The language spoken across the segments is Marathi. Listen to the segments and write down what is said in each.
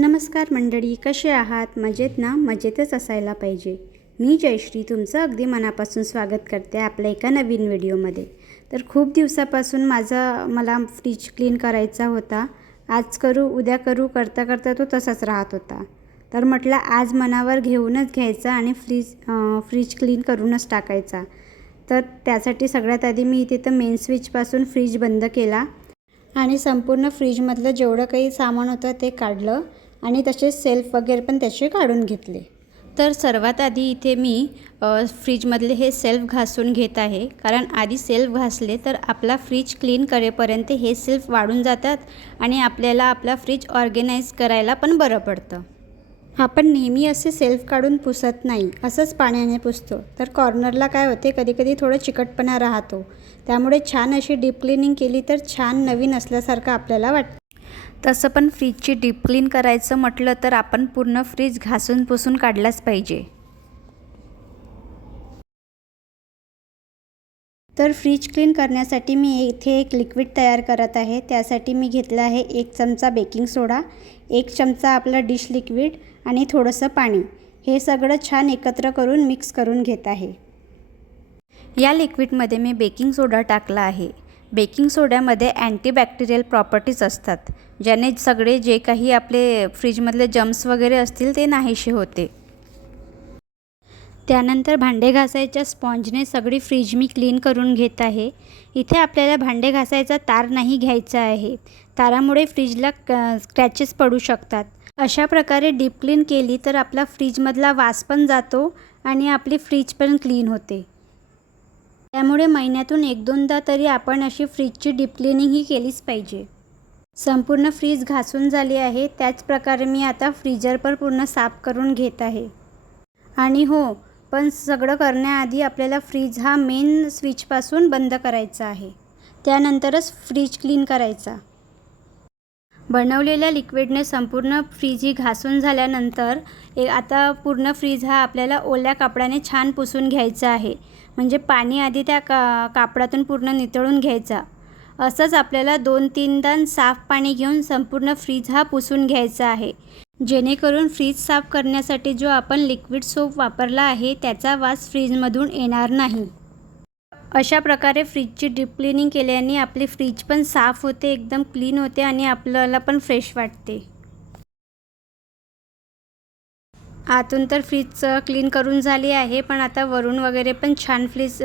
नमस्कार मंडळी, कसे आहात? मजेत ना? मजेतच असायला पाहिजे. मी जयश्री तुमचं अगदी मनापासून स्वागत करते आपल्या एका नवीन व्हिडिओमध्ये. तर खूप दिवसापासून मला फ्रीज क्लीन करायचा होता. आज करू उद्या करू करता करता तो तसाच राहत होता. तर म्हटलं आज मनावर घेऊनच घ्यायचा आणि फ्रीज क्लीन करूनच टाकायचा. तर त्यासाठी सगळ्यात आधी मी इथे तर मेन स्विचपासून फ्रीज बंद केला आणि संपूर्ण फ्रीजमधलं जेवढं काही सामान होतं ते काढलं आणि तसेच सेल्फ वगैरे पण त्याचे काढून घेतले. तर सर्वात आधी इथे मी फ्रीजमधले हे सेल्फ घासून घेत आहे, कारण आधी सेल्फ घासले तर आपला फ्रीज क्लीन करेपर्यंत हे सेल्फ वाढून जातात आणि आपल्याला आपला फ्रीज ऑर्गनाईज करायला पण बरं पडतं. आपण नेहमी असे सेल्फ काढून पुसत नाही, असंच पाण्याने पुसतो. तर कॉर्नरला काय होते, कधीकधी थोडं चिकटपणा राहतो. त्यामुळे छान अशी डीप क्लिनिंग केली तर छान नवीन असल्यासारखं आपल्याला वाटतं. तसं पण फ्रीजची डीप क्लीन करायचं म्हटलं तर आपण पूर्ण फ्रीज घासून पुसून काढलाच पाहिजे. तर फ्रीज क्लीन करण्यासाठी मी इथे एक लिक्विड तयार करत आहे. त्यासाठी मी घेतलं आहे 1 चमचा बेकिंग सोडा, 1 चमचा आपलं डिश लिक्विड आणि थोडंसं पाणी. हे सगळं छान एकत्र करून मिक्स करून घेत आहे. या लिक्विडमध्ये मी बेकिंग सोडा टाकला आहे. बेकिंग सोड्यामध्ये अँटीबॅक्टेरियल प्रॉपर्टीज असतात, ज्याने सगळे जे काही आपले फ्रीजमधले जम्स वगैरे असतील ते नाहीसे होते. त्यानंतर भांडे घासायच्या स्पॉन्जने सगळी फ्रीज मी क्लीन करून घेत आहे. इथे आपल्याला भांडे घासायचा तार नाही घ्यायचा आहे, तारामुळे फ्रीजला स्क्रॅचेस पडू शकतात. अशा प्रकारे डीप क्लीन केली तर आपला फ्रीजमधला वास पण जातो आणि आपली फ्रीज पण क्लीन होते. त्यामुळे महिन्यातून 1-2दा तरी आपण अशी फ्रीजची डीप क्लिनिंग ही केलीच पाहिजे. संपूर्ण फ्रीज घासून झाली आहे. त्याच प्रकारे मी आता फ्रीजर पण पूर्ण साफ करून घेत आहे. आणि हो, पण सगळं करण्याआधी आपल्याला फ्रीज हा मेन स्विचपासून बंद करायचा आहे. त्यानंतरच फ्रीज क्लीन करायचा. बनवलेल्या लिक्विडने संपूर्ण फ्रीज ही घासून झाल्यानंतर आता पूर्ण फ्रीज हा आपल्याला ओल्या कापडाने छान पुसून घ्यायचा आहे. म्हणजे पाणी आधी त्या कापडातून पूर्ण नितळून घ्यायचा. असंच आपल्याला 2-3दा साफ पाणी घेऊन संपूर्ण फ्रीज हा पुसून घ्यायचा आहे, जेणेकरून फ्रीज साफ करण्यासाठी जो आपण लिक्विड सोप वापरला आहे त्याचा वास फ्रीजमधून येणार नाही. अशा प्रकारे फ्रीजची डीप क्लिनिंग केल्याने आपली फ्रीज पण साफ होते, एकदम क्लीन होते आणि आपल्याला पण फ्रेश वाटते. आतून तर फ्रीज क्लीन करून झाली आहे, पण आता वरून वगैरे पण छान फ्रीज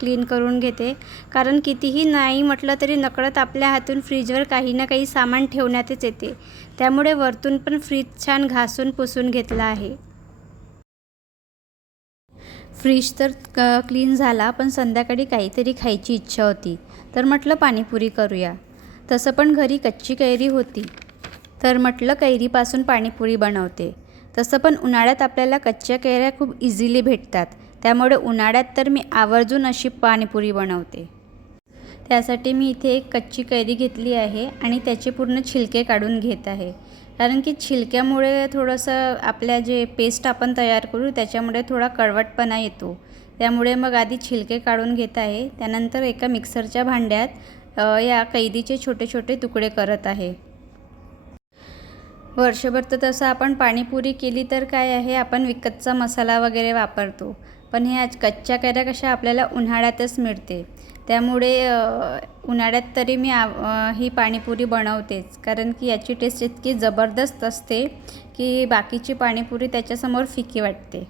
क्लीन करून घेते. कारण कितीही नाही म्हटलं तरी नकळत आपल्या हातून फ्रीजवर काही ना काही सामान ठेवण्यातच येते. त्यामुळे वरतून पण फ्रीज छान घासून पुसून घेतला आहे. फ्रीज तर क्लीन झाला, पण संध्याकाळी काहीतरी खायची इच्छा होती. तर म्हटलं पाणीपुरी करूया. तसं पण घरी कच्ची कैरी होती, तर म्हटलं कैरीपासून पाणीपुरी बनवते. तसं पण उन्हाळ्यात आपल्याला कच्च्या कैऱ्या खूप इझिली भेटतात, त्यामुळे उन्हाळ्यात तर मी आवर्जून अशी पाणीपुरी बनवते. त्यासाठी मी इथे एक कच्ची कैरी घेतली आहे आणि त्याचे पूर्ण छिलके काढून घेत आहे. कारण की छिलक्यामुळे थोडंसं आपल्या जे पेस्ट आपण तयार करू त्याच्यामुळे थोडा कडवटपणा येतो. त्यामुळे मग आधी छिलके काढून घेत आहे. त्यानंतर एका मिक्सरच्या भांड्यात या कैरीचे छोटे छोटे तुकडे करत आहे. वर्षभर तर तसं आपण पाणीपुरी केली तर काय आहे, आपण विकतचा मसाला वगैरे वापरतो. पण हे आज कच्च्या कैऱ्या कशा आपल्याला उन्हाळ्यातच मिळते, त्यामुळे उन्हाळ्यात तरी मी ही पाणीपुरी बनवतेच. कारण की याची टेस्ट इतकी जबरदस्त असते की बाकीची पाणीपुरी त्याच्यासमोर फिकी वाटते.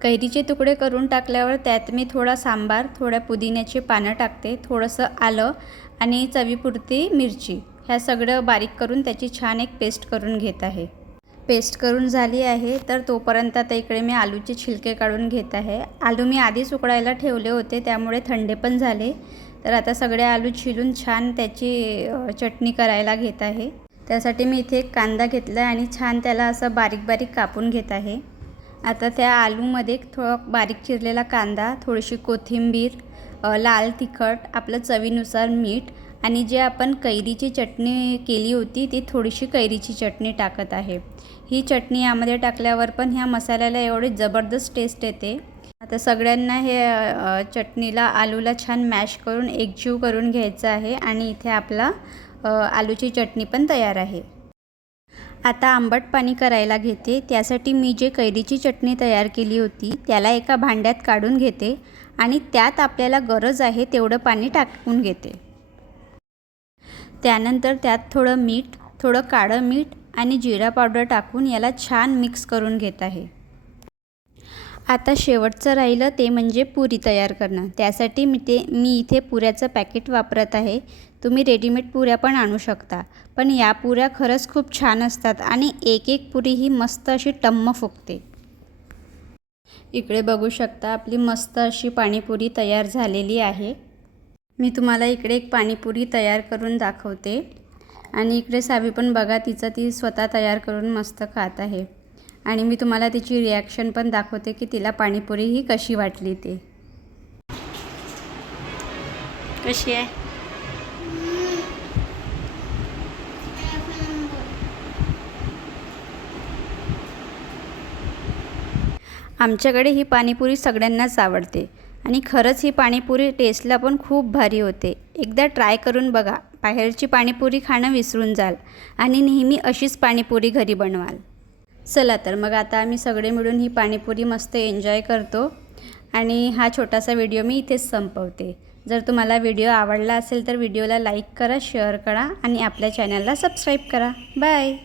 कैरीचे तुकडे करून टाकल्यावर त्यात मी थोडा सांबार, थोड्या पुदिन्याची पानं टाकते, थोडंसं आलं आणि चवीपुरती मिरची, ह्या सगळं बारीक करून त्याची छान एक पेस्ट करून घेत आहे. पेस्ट करून झाली आहे, तर तोपर्यंत आता इकडे मी आलूचे छिलके काढून घेत आहे. आलू मी आधीच उकडायला ठेवले होते, त्यामुळे थंडे पण झाले. तर आता सगळे आलू छिलून छान त्याची चटणी करायला घेत आहे. त्यासाठी मी इथे एक कांदा घेतला आणि छान त्याला असं बारीक बारीक कापून घेत आहे. आता त्या आलूमध्ये थोडा बारीक चिरलेला कांदा, थोडीशी कोथिंबीर, लाल तिखट, आपलं चवीनुसार मीठ आणि जे आपण कैरीची चटणी केली होती ती थोडीशी कैरीची चटणी टाकत आहे. ही चटणी यामध्ये टाकल्यावर पण ह्या मसाल्याला एवढी जबरदस्त टेस्ट येते. आता सगळ्यांना हे चटणीला आलूला छान मॅश करून एकजीव करून घ्यायचं आहे आणि इथे आपला आलूची चटणी पण तयार आहे. आता आंबट पाणी करायला घेते. त्यासाठी मी जे कैरीची चटणी तयार केली होती त्याला एका भांड्यात काढून घेते आणि त्यात आपल्याला गरज आहे तेवढं पाणी टाकून घेते. त्यानंतर त्यात थोडं मीठ, थोडं काळं मीठ आणि जिरा पावडर टाकून याला छान मिक्स करून घेत आहे. आता शेवटचं राहिलं ते म्हणजे पुरी तयार करणं. त्यासाठी मी इथे पुऱ्याचं पॅकेट वापरत आहे. तुम्ही रेडीमेड पुऱ्या पण आणू शकता, पण या पुऱ्या खरंच खूप छान असतात आणि एक एक पुरी ही मस्त अशी टम्म फुगते. इकडे बघू शकता आपली मस्त अशी पाणीपुरी तयार झालेली आहे. मी तुम्हाला इकडे एक पाणीपुरी तयार करून दाखवते आणि इकडे सावी पण बघा ती स्वतः तयार करून मस्त खात आहे आणि मी तुम्हाला तिची रिॲक्शन पण दाखवते की तिला पाणीपुरी ही कशी वाटली ते. कशी आहे? आमच्याकडे ही पाणीपुरी सगळ्यांनाच आवडते आणि खरंच ही पाणीपुरी टेस्टला पण खूप भारी होते. एकदा ट्राय करून बघा. बाहेरची पाणीपुरी खाणं विसरून जाल आणि नेहमी अशीच पाणीपुरी घरी बनवाल. चला तर मग आता आम्ही सगळे मिळून ही पाणीपुरी मस्त एन्जॉय करतो आणि हा छोटासा व्हिडिओ मी इथेच संपवते. जर तुम्हाला व्हिडिओ आवडला असेल तर व्हिडिओला लाईक करा, शेअर करा आणि आपल्या चॅनलला सबस्क्राईब करा. बाय.